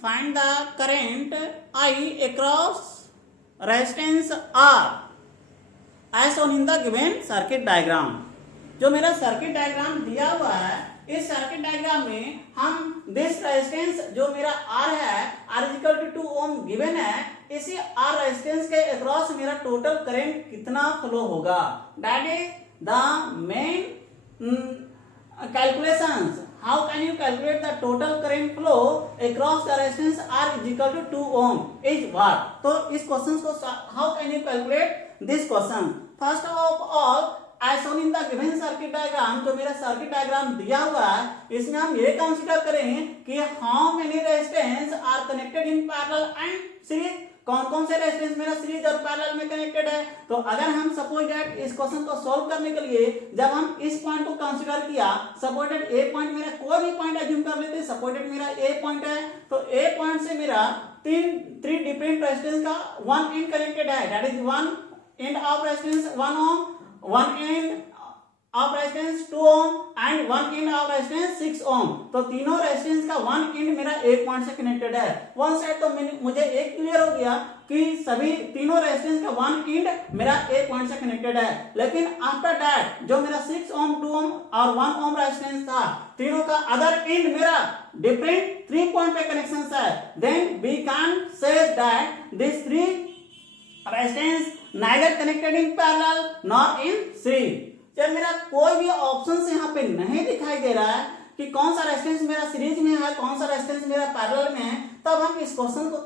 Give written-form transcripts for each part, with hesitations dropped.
find the current I across resistance R as shown in the given circuit diagram। जो मेरा circuit diagram दिया हुआ है, इस सर्किट डायग्राम में हम दिस रेजिस्टेंस जो मेरा R है, R equal to 2 ohm given है, इसी R रेजिस्टेंस के अक्रॉस मेरा टोटल करंट कितना फ्लो होगा, that is the main calculations। How can you calculate the total current flow across the resistance R is equal to 2 ohm is what? तो इस question को how can you calculate this question? First of all, as shown in the given circuit diagram, जो मेरा circuit diagram दिया हुआ है, इसमें हम ये कंसीडर करें कि how many resistance are connected in parallel and series। कौन कौन से रेजिस्टेंस मेरा सीरीज और पैरेलल में कनेक्टेड है। तो अगर हम सपोज दैट इस क्वेश्चन को सॉल्व करने के लिए जब हम इस पॉइंट को कंसीडर किया, सपोज दैट ए पॉइंट मेरा कोई भी पॉइंट एज्यूम कर लेते हैं, सपोज दैट मेरा ए पॉइंट है, तो ए पॉइंट से मेरा थ्री डिफरेंट रेजिस्टेंस का वन एंड कनेक्टेड है, that is one end of resistance 1 ohm, one end of resistance 2 ohm and one end of resistance 6 ohm. तो तीनों रेजिस्टेंस का वन एंड मेरा एक पॉइंट से कनेक्टेड है। वन साइड तो मुझे एक क्लियर हो गया कि सभी तीनों रेजिस्टेंस का वन एंड मेरा एक पॉइंट से कनेक्टेड है। लेकिन आफ्टर दैट जो मेरा 6 ओम 2 ओम और 1 ओम रेजिस्टेंस था, तीनों का अदर एंड मेरा डिफरेंट 3 पॉइंट पे कनेक्शन है, then we can say that this 3 resistance neither connected in parallel nor in series. जब मेरा कोई भी ऑप्शन यहाँ पे नहीं दिखाई दे रहा है कि कौन सा रेजिस्टेंस मेरा सीरीज में है, कौन सा रेजिस्टेंस मेरा पैरेलल में है, तब हम इस क्वेश्चन को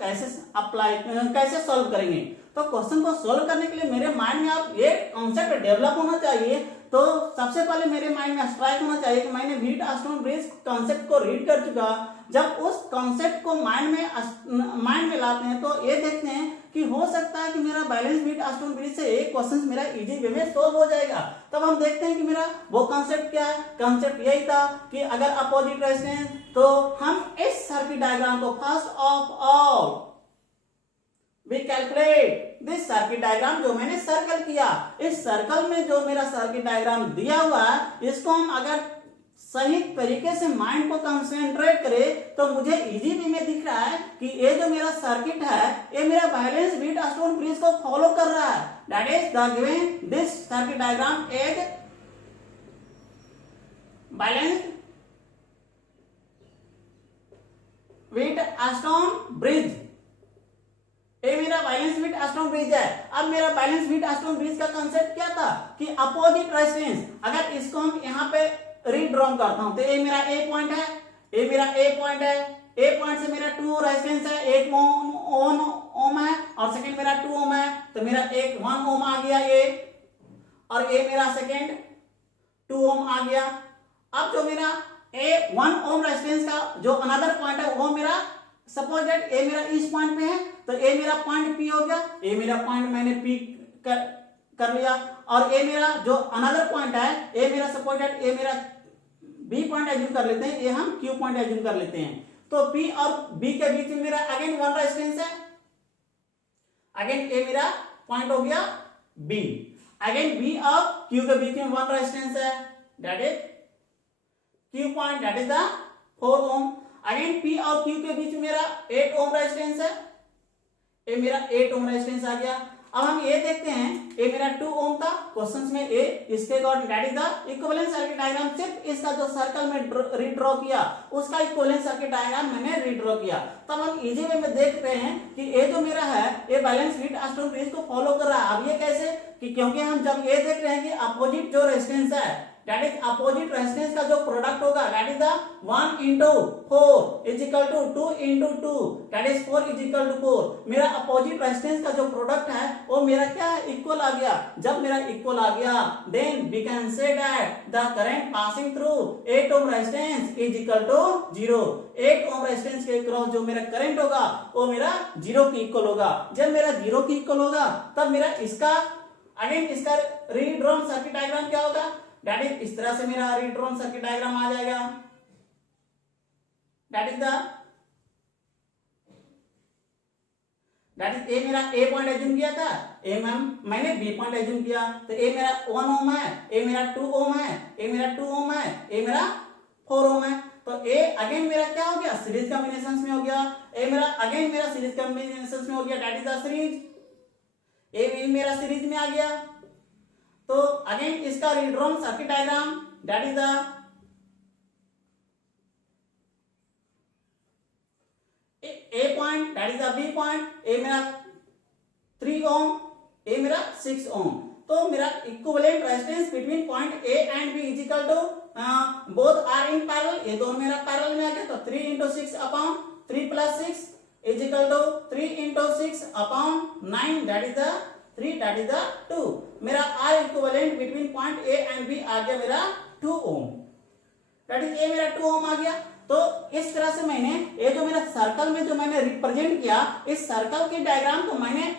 कैसे सॉल्व करेंगे। तो क्वेश्चन को सॉल्व करने के लिए मेरे माइंड में आप ये कॉन्सेप्ट डेवलप होना चाहिए। तो सबसे पहले मेरे माइंड में स्ट्राइक होना चाहिए कि मैंने व्हीटस्टोन ब्रिज कॉन्सेप्ट को रीड कर चुका। जब उस कॉन्सेप्ट को माइंड में लाते हैं तो ये देखते हैं कि हो सकता है कि मेरा बैलेंस व्हीटस्टोन ब्रिज से एक क्वेश्चन मेरा इजी वे में सोल्व हो जाएगा। तब हम देखते हैं कि मेरा वो कॉन्सेप्ट क्या है। कॉन्सेप्ट यही था कि अगर अपोजिट रेजिस्टेंस, तो हम इस सर्किट डायग्राम को first of all we calculate this circuit diagram जो मैंने सर्कल किया। इस सर्कल में जो मेरा सर्किट डायग्राम दिया हुआ है, इसको हम अगर सही तरीके से माइंड को कंसंट्रेट करें तो मुझे इजी वे में दिख रहा है कि ये जो मेरा सर्किट है, ये मेरा बैलेंस व्हीटस्टोन ब्रिज को फॉलो कर रहा है। That is the given this circuit diagram as balanced Wheatstone bridge. ये मेरा बैलेंस व्हीटस्टोन ब्रिज है। अब मेरा बैलेंस व्हीटस्टोन ब्रिज का कंसेप्ट क्या था कि अपोजिट रेजिस्टेंस, अगर इसको हम यहाँ पे रीड्रॉ करता हूं तो ये मेरा ए पॉइंट है, ये मेरा ए पॉइंट है, ए पॉइंट से मेरा 2 रेजिस्टेंस है, एक ओम है और सेकंड मेरा 2 ओम है, तो मेरा एक 1 ओम आ गया ये, और ये मेरा सेकंड 2 ओम आ गया। अब जो मेरा ए 1 ओम रेजिस्टेंस का जो अनदर पॉइंट है वो मेरा सपोज दैट ए मेरा इस पॉइंट पे है, तो ए मेरा पॉइंट पी हो गया, ए मेरा पॉइंट मैंने पी कर लिया, और ए मेरा जो अनदर पॉइंट है, ए मेरा सपोज दैट ए मेरा बी पॉइंट एज्यूम कर लेते हैं, ये हम क्यू पॉइंट एज्यूम कर लेते हैं। तो पी और बी के बीच में मेरा अगेन 1 रेजिस्टेंस है, अगेन ए मेरा पॉइंट हो गया बी, अगेन बी और क्यू के बीच में 1 रेजिस्टेंस है, that is Q point, that is the 4 ohm. Again P और क्यू के बीच में मेरा 8 ओम रेजिस्टेंस है, ये मेरा 8 ओम रेजिस्टेंस आ गया। अब हम ये देखते हैं, ये मेरा 2 ओम था क्वेश्चंस में, ए इसके according that is the equivalent circuit diagram. सिर्फ इसका जो सर्कल में रीड्रॉ किया उसका इक्विवेलेंट सर्किट डायग्राम मैंने रीड्रॉ किया। तब हम इजी वे में देख रहे हैं कि ये जो मेरा है ये बैलेंस व्हीटस्टोन ब्रिज को फॉलो कर रहा है। अब ये कैसे कि क्योंकि हम जब ये देख रहे हैं कि अपोजिट जो रेजिस्टेंस है, दैट इज अपोजिट रेजिस्टेंस का जो प्रोडक्ट होगा, that is the 1 into 4 is equal to 2 into 2, that is 4 is equal to 4। मेरा अपोजिट रेजिस्टेंस का जो प्रोडक्ट है वो मेरा क्या है, इक्वल आ गया। जब मेरा इक्वल आ गया, then we can say that the current passing through 8 ohm resistance is equal to 0। 8 ohm resistance के क्रॉस जो मेरा करंट होगा वो मेरा 0 के इक्वल होगा। जब मेरा 0 के इक्वल होगा तब मेरा इसका अगेन इसका रीड्रॉन सर्किट डायग्राम क्या होगा, दैट इज इस तरह से मेरा रीड्रॉन सर्किट डायग्राम आ जाएगा। दैट इज ए मेरा ए पॉइंट एज्यूम किया था, ए मैंने बी पॉइंट एज्यूम किया, तो ए मेरा 1 ओम है, ए मेरा 2 ओम है, ए मेरा 2 ओम है, ए मेरा 4 ओम है। तो ए अगेन मेरा क्या हो गया, सीरीज कॉम्बिनेशन में हो गया, ए मेरा अगेन मेरा सीरीज कॉम्बिनेशन में हो गया, that is the series, A भी मेरा सीरीज में आ गया। तो अगेन इसका redrawn circuit diagram, that is the A point, that is the B point, A मेरा 3 ओम, ए मेरा 6 ओम। तो मेरा equivalent resistance between point A and B is equal to both are in parallel, ये दोनों मेरा parallel में आ गया, तो 3 into 6 upon 3 plus 6 is equal to 3 into 6 upon 9, that is the 3, that is the 2। मेरा R equivalent between point A and B आ गया मेरा 2 ohm, that is A मेरा 2 ohm आ गया। तो इस तरह से मैंने ये जो मेरा सर्कल में जो मैंने रिप्रेजेंट किया, इस सर्कल के डायग्राम को मैंने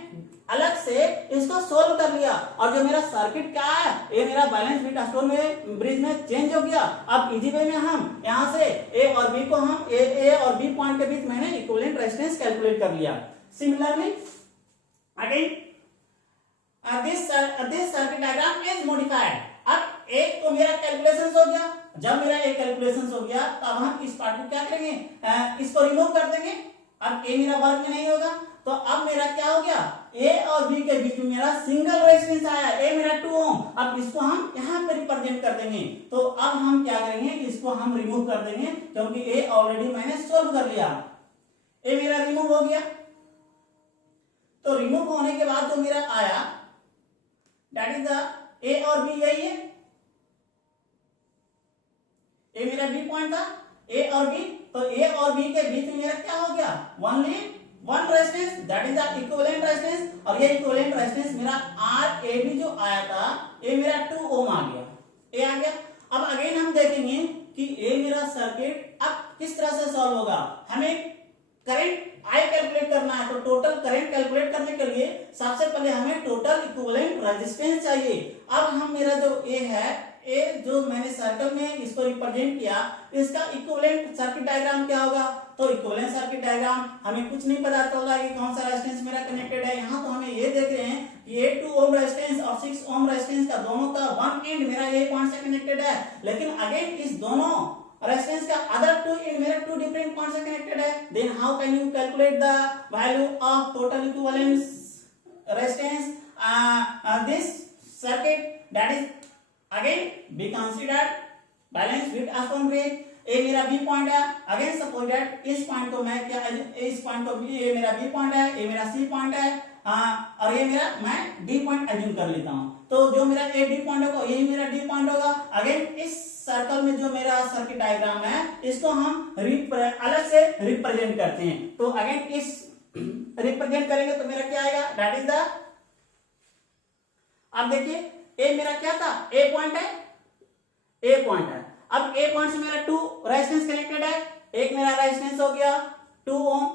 अलग से इसको सोल्व कर लिया, और जो मेरा सर्किट क्या है, ये मेरा बैलेंस बीट स्टोन में ब्रिज में चेंज हो गया। अब इजी वे में हम यहाँ से ए और बी को हम ए और बी पॉइंट के बीच मैंने इक्विवेलेंट रेजिस्टेंस कैलकुलेट कर लिया। Similarly again this circuit diagram is modified. अब एक तो मेरा कैलकुलेशन हो गया, जब मेरा एक कैलकुलेशन हो गया तब हम इस पार्ट को क्या करेंगे, इसको रिमूव कर देंगे। अब ए मेरा वर्क में नहीं होगा, तो अब मेरा क्या हो गया, ए और बी के बीच में मेरा सिंगल रेजिस्टेंस आया, ए मेरा 2 ओम। अब इसको हम यहाँ पे रिप्रेजेंट कर देंगे। तो अब हम क्या करेंगे, इसको हम रिमूव कर देंगे, क्योंकि ए ऑलरेडी मैंने सोल्व कर लिया, ए मेरा रिमूव हो गया। तो रिमूव होने के बाद जो मेरा आया, दैट इज द ए और बी, यही है, ए मेरा बी पॉइंट था, ए और बी। तो ए और बी के बीच में मेरा क्या हो गया, only one resistance, that is the equivalent resistance. और ये इक्विवेलेंट रेजिस्टेंस मेरा आर ए बी जो आया था, ये मेरा 2 ओम आ गया, ए आ गया। अब अगेन हम देखेंगे कि ये मेरा सर्किट अब किस तरह से सॉल्व होगा। हमें करंट आई कैलकुलेट करना है, तो टोटल करंट कैलकुलेट करने के लिए सबसे पहले हमें टोटल इक्विवेलेंट रेजिस्टेंस चाहिए। अब हम मेरा जो ए है, ए जो मैंने सर्कल में इसको रिप्रेजेंट किया, इसका इक्विवेलेंट सर्किट डायग्राम क्या होगा। तो इक्विवेलेंट सर्किट डायग्राम हमें कुछ नहीं पता चल रहा है कि कौन सा रेजिस्टेंस मेरा कनेक्टेड है। यहाँ तो हमें ये देख रहे हैं कि ये 2 ओम रेजिस्टेंस और 6 ओम रेजिस्टेंस का दोनों का वन एंड मेरा ए पॉइंट से कनेक्टेड है, लेकिन अगेन इस दोनों रेजिस्टेंस का अदर 2 एंड मेरा 2 डिफरेंट पॉइंट से कनेक्टेड है। Then how can you calculate the value of total equivalence resistance this circuit, that is again be considered balance with aston bridge। A मेरा B point है, again suppose that इस point को मैं क्या, इस point को ये मेरा बी पॉइंट है, ये मेरा सी पॉइंट है, और ये मेरा मैं डी पॉइंट एज्यूम कर लेता हूँ। तो जो मेरा ए डी पॉइंट होगा, यही मेरा डी पॉइंट होगा। अगेन इस सर्कल में जो मेरा सर्किट डायग्राम है, इसको हम अलग से रिप्रेजेंट करते हैं। तो अगेन इस रिप्रेजेंट करेंगे तो मेरा क्या आएगा, दैट इज द, अब देखिए ए मेरा क्या था, ए पॉइंट है, ए पॉइंट है। अब ए पॉइंट से मेरा 2 रेजिस्टेंस कनेक्टेड है, एक मेरा रेजिस्टेंस हो गया 2 ओम,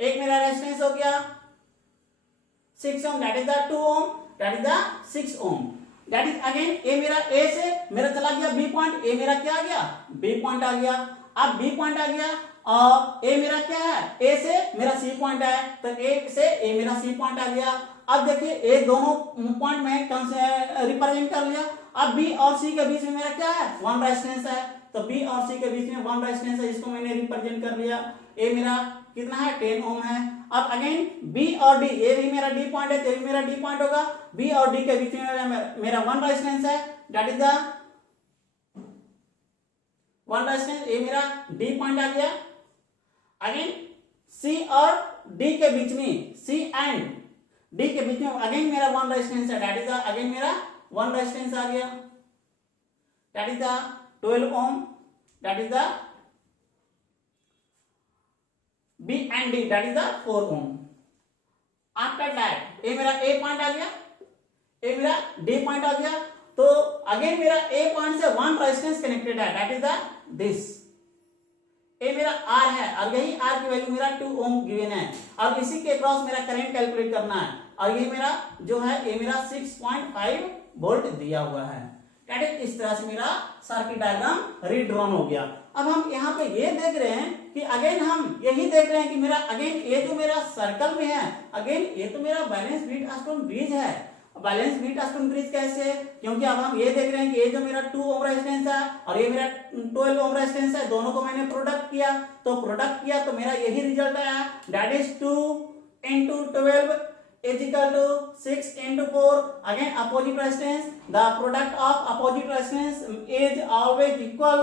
एक मेरा रेजिस्टेंस हो गया 6 ohm, that is the 2 ohm, that is the 6 ohm. That is again A मेरा ए से मेरा चला गया बी पॉइंट, ए मेरा क्या आ गया, बी पॉइंट आ गया। अब बी पॉइंट आ गया और ए मेरा क्या है, ए से मेरा सी पॉइंट है, तो ए से ए मेरा सी पॉइंट आ गया। अब देखिए ए दोनों पॉइंट में रिप्रेजेंट कर लिया। अब बी और सी के बीच में मेरा क्या है, वन रेजिस्टेंस है, तो बी और सी के बीच में वन रेजिस्टेंस है, इसको मैंने रिप्रेजेंट कर लिया। ए मेरा कितना है, 10 ओम है। अब अगेन बी और डी, ए भी मेरा डी पॉइंट है, तो भी मेरा डी पॉइंट होगा। बी और डी के बीच में मेरा वन रेजिस्टेंस है, that is the one resistance, A मेरा डी पॉइंट आ गया। अगेन सी और डी के बीच में, सी एंड डी के बीच में अगेन मेरा वन रेजिस्टेंस है, दैट इज द अगेन मेरा वन रेजिस्टेंस आ गया, that is the 12 ohm, that is the B and D, that is the 4 ohm. After that A मेरा ए पॉइंट आ गया, ए मेरा डी पॉइंट आ गया। तो अगेन मेरा ए पॉइंट से वन रेजिस्टेंस कनेक्टेड है, दैट इज द दिस, ए मेरा are है, और यही आर की वैल्यू मेरा 2 ओम गिवन है। अब इसी के अक्रॉस मेरा करंट कैलकुलेट करना है, और ये मेरा जो है ये मेरा 6.5 वोल्ट दिया हुआ है। इस तरह से मेरा सर्किट डायग्राम रीड्रॉन हो गया। अब हम यहाँ पे ये देख रहे हैं कि अगेन हम यही देख रहे हैं कि मेरा अगेन ये जो मेरा सर्कल में है, अगेन ये तो मेरा बैलेंस बीट स्टोन ब्रिज है, बैलेंस बीट टू इंक्रीज कैसे, क्योंकि अब हम ये देख रहे हैं कि ये जो मेरा 2 ओम रेजिस्टेंस है और ये मेरा 12 ओम रेजिस्टेंस है, दोनों को मैंने प्रोडक्ट किया, तो प्रोडक्ट किया तो मेरा यही रिजल्ट आया, that is 2 into 12 is equal to 6 into 4. Again opposite resistance, the product of opposite resistance is always equal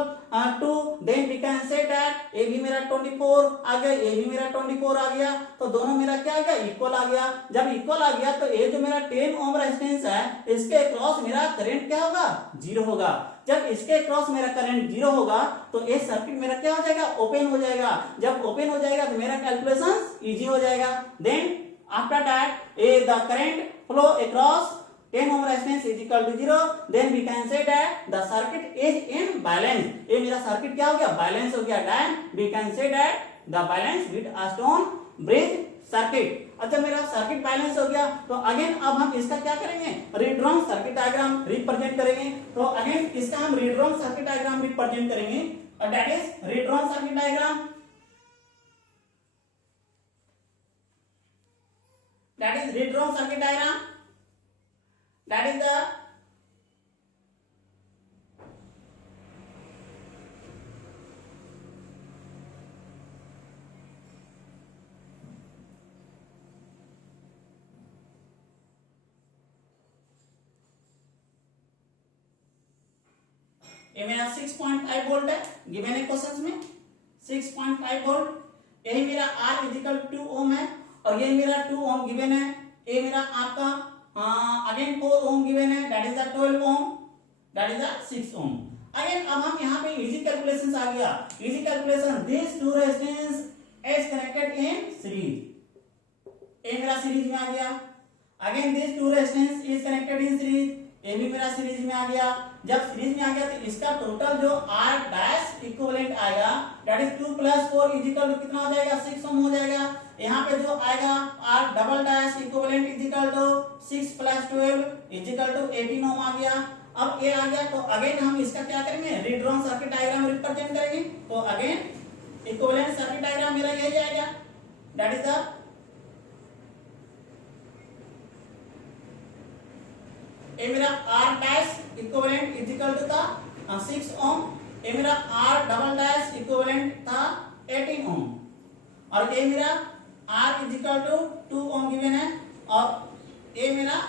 to, then we can say that ये भी मेरा 24 आ गया, ये भी मेरा 24 आ गया, तो दोनों मेरा क्या आ गया, इक्वल आ गया। जब इक्वल आ गया तो ये जो मेरा 10 ओम रेजिस्टेंस है इसके अक्रॉस मेरा करंट क्या होगा, 0 होगा। जब इसके अक्रॉस मेरा करंट 0 होगा तो ये सर्किट मेरा क्या हो जाएगा, ओपन हो जाएगा। जब ओपन हो जाएगा तो मेरा कैलकुलेशन इजी हो जाएगा। Then after that the current flow across 10 ohm resistance is equal to 0, then we can say that the circuit is in balance। ये मेरा सर्किट क्या हो गया, बैलेंस हो गया। then we can say that the balance with a stone bridge circuit। अच्छा मेरा circuit balance हो गया, तो अगेन अब हम इसका क्या करेंगे, रीड्रॉन सर्किट डायग्राम रिप्रेजेंट करेंगे। तो अगेन इसका हम रीड्रॉन सर्किट डायग्राम रिप्रेजेंट करेंगे, that is redrawn circuit diagram, that is read-drawn circuit diagram, that is the ये मेरा 6.5 वोल्ट है, गिवन है क्वेश्चंस में 6.5 वोल्ट। यही मेरा R इजिकल 2 ओम है और ये मेरा 2 ओम गिवन है। ये मेरा आपका अगेन 4 ओम गिवन है, that is the 12 ohm, that is the 6 ohm. Again अब हम यहाँ पे इजी कैलकुलेशन आ गया, easy calculation, this 2 resistance is connected in series, ये मेरा सीरीज में आ गया। Again this 2 resistance is connected in series, ये भी मेरा सीरीज में आ गया। जब सीरीज में आ गया तो इसका टोटल जो R डैश इक्विवेलेंट आएगा, दैट इज 2 + 4 इक्वल टू कितना हो जाएगा, 6 ओम हो जाएगा। यहाँ पे जो आएगा R double dash equivalent equal to 6 + 12 equal to 18 ohm आ गया। अब ये आ गया तो अगेन हम इसका क्या करेंगे, रीड्रॉन सर्किट डायग्राम रिप्रेजेंट करेंगे। तो अगेन इक्विवेलेंट सर्किट डायग्राम मेरा यही आएगा, दैट इज द ये मेरा R dash equivalent equal to था 6 ओम, ये मेरा R डबल डैश इक्विवेलेंट था 18 ओम, और ये मेरा R equal to 2 ohm given है, और ये मेरा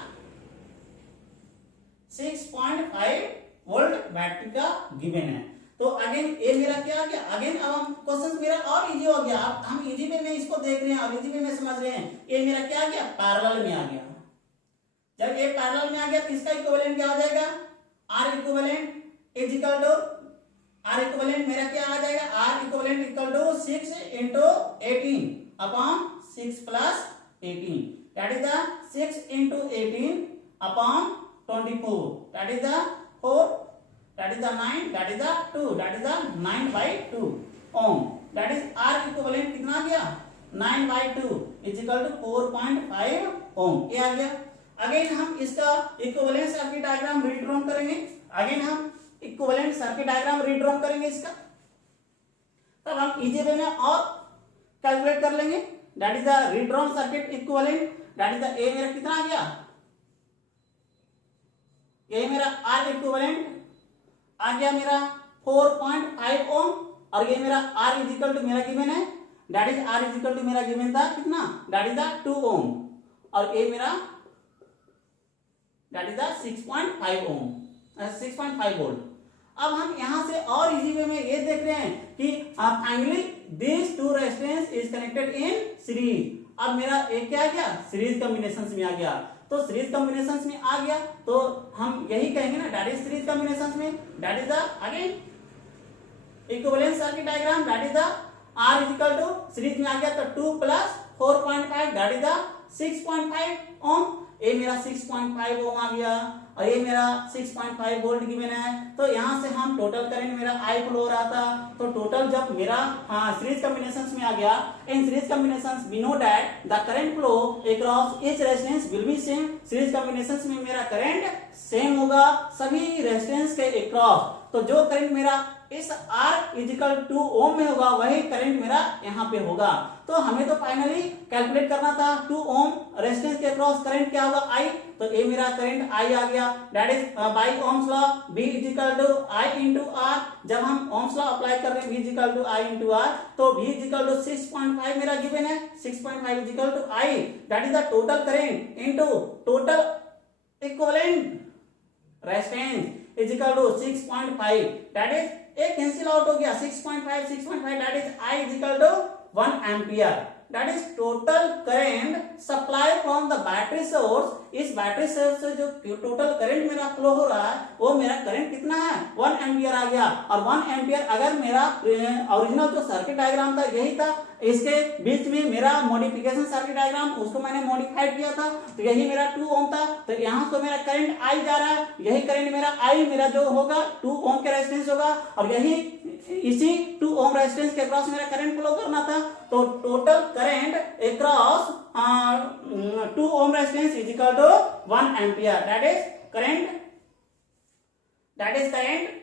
6.5 वोल्ट बैटरी का गिवन है। तो अगेन ये मेरा क्या आ गया, अगेन अब हम क्वेश्चन मेरा और इजी हो गया। अब हम इजी वे में इसको देख रहे हैं और इजी वे में समझ रहे हैं। ये मेरा क्या आ गया, पैरेलल में आ गया। जब ये पैरेलल में आ गया तो इसका इक्विवेलेंट क्या हो जाएगा, R equivalent is equal to, R equivalent मेरा क्या आ जाएगा, R equivalent equal to 6 into 18 upon 6 + 18, that is the 6 into 18 upon 24, that is the 4, that is the 9, that is the 2, that is the 9/2 ohm, that is R equivalent कितना आ गया, 9/2 is equal to 4.5 ओम, ये आ गया। Again हम इसका equivalent circuit diagram redrawn करेंगे, again हम equivalent circuit diagram redrawn करेंगे इसका, तब हम इजी वे में और कैलकुलेट कर लेंगे, that is the redrawn circuit equivalent, that is the ए मेरा कितना आ गया, ये मेरा R इक्विवेलेंट आ गया मेरा 4.5 ओम, और ये मेरा R इक्वल टू मेरा गिवन है, that is R equal to मेरा गिवन था कितना, दैट इज द 2 ओम, और ये मेरा that is the 6.5 ohm, 6.5 volt. अब हम यहां से और इजी वे में ये देख रहे हैं कि finally this 2 resistance is connected in series. अब मेरा एक क्या आ गया, सीरीज कॉम्बिनेशंस में आ गया। तो सीरीज कॉम्बिनेशंस में आ गया तो हम यही कहेंगे ना, दैट इज सीरीज कॉम्बिनेशंस में, that is the again equivalent circuit diagram, that is the R equal to series में आ गया तो 2 + 4.5 दैट इज द 6.5 ओम, ये मेरा 6.5 ओम आ गया, और ये मेरा 6.5 वोल्ट गिवन है। तो यहाँ से हम टोटल करंट मेरा I फ्लो हो रहा था, तो टोटल जब मेरा सीरीज कॉम्बिनेशंस में आ गया, in series combinations we know that the current flow across each resistance will be same. Series combinations में मेरा करंट सेम होगा सभी रेजिस्टेंस के अक्रॉस। तो जो करंट मेरा इस R इजिकल टू ओम में होगा वही करंट मेरा यहाँ पे होगा। तो हमें तो फाइनली कैलकुलेट करना था 2 ओम रेजिस्टेंस के अक्रॉस करंट क्या होगा I, तो ये मेरा करंट I आ गया, that is by ohm's law V equal to I into R। जब हम ओम्स लॉ अप्लाई कर रहे हैं V equal to I into R, तो V इजिकल टू 6.5 मेरा गिवन है, 6.5 equal to I, that is the total current into total equivalent resistance is equal to 6.5, that is एक cancel out हो गया, 6.5 that is I is equal to 1 ampere, that is total current supply from the battery source. इस battery source से जो total current मेरा flow हो रहा है वो मेरा करंट कितना है 1 एम्पियर आ गया। और 1 एम्पियर अगर मेरा ओरिजिनल जो सर्किट डायग्राम था यही था, इसके बीच में मेरा मॉडिफिकेशन सर्किट डायग्राम उसको मैंने मॉडिफाइड किया था, तो यही मेरा 2 ओम था। तो यहाँ तो मेरा करंट I जा रहा है, यही करंट मेरा I मेरा जो होगा 2 ओम के रेजिस्टेंस होगा, और यही इसी 2 ओम रेजिस्टेंस के अक्रॉस मेरा करंट फ्लो करना था। तो टोटल करंट अक्रॉस 2 ओम resistance is equal to 1 ampere, that is current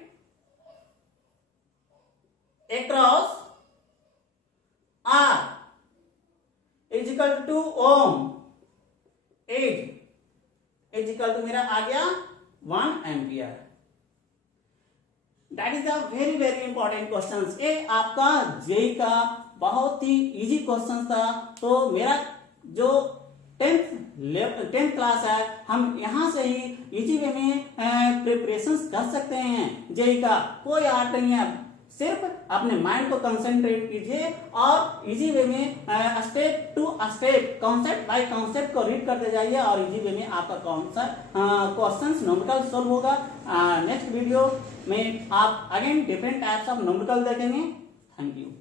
across R is equal to 2 ohm is equal to मेरा आ गया 1 ampere. That is a very very important question. ये आपका JEE का बहुत ही इजी क्वेश्चन था। तो मेरा जो 10th क्लास है, हम यहाँ से ही इजी वे में प्रिपरेशन कर सकते हैं जेई का, कोई आर्ट नहीं है। सिर्फ अपने माइंड को कंसंट्रेट कीजिए और इजी वे में step to step concept by concept को रीड करते जाइए, और इजी वे में आपका क्वेश्चंस न्यूमेरिकल सॉल्व होगा। नेक्स्ट वीडियो में आप again different types of numerical देखेंगे। Thank you.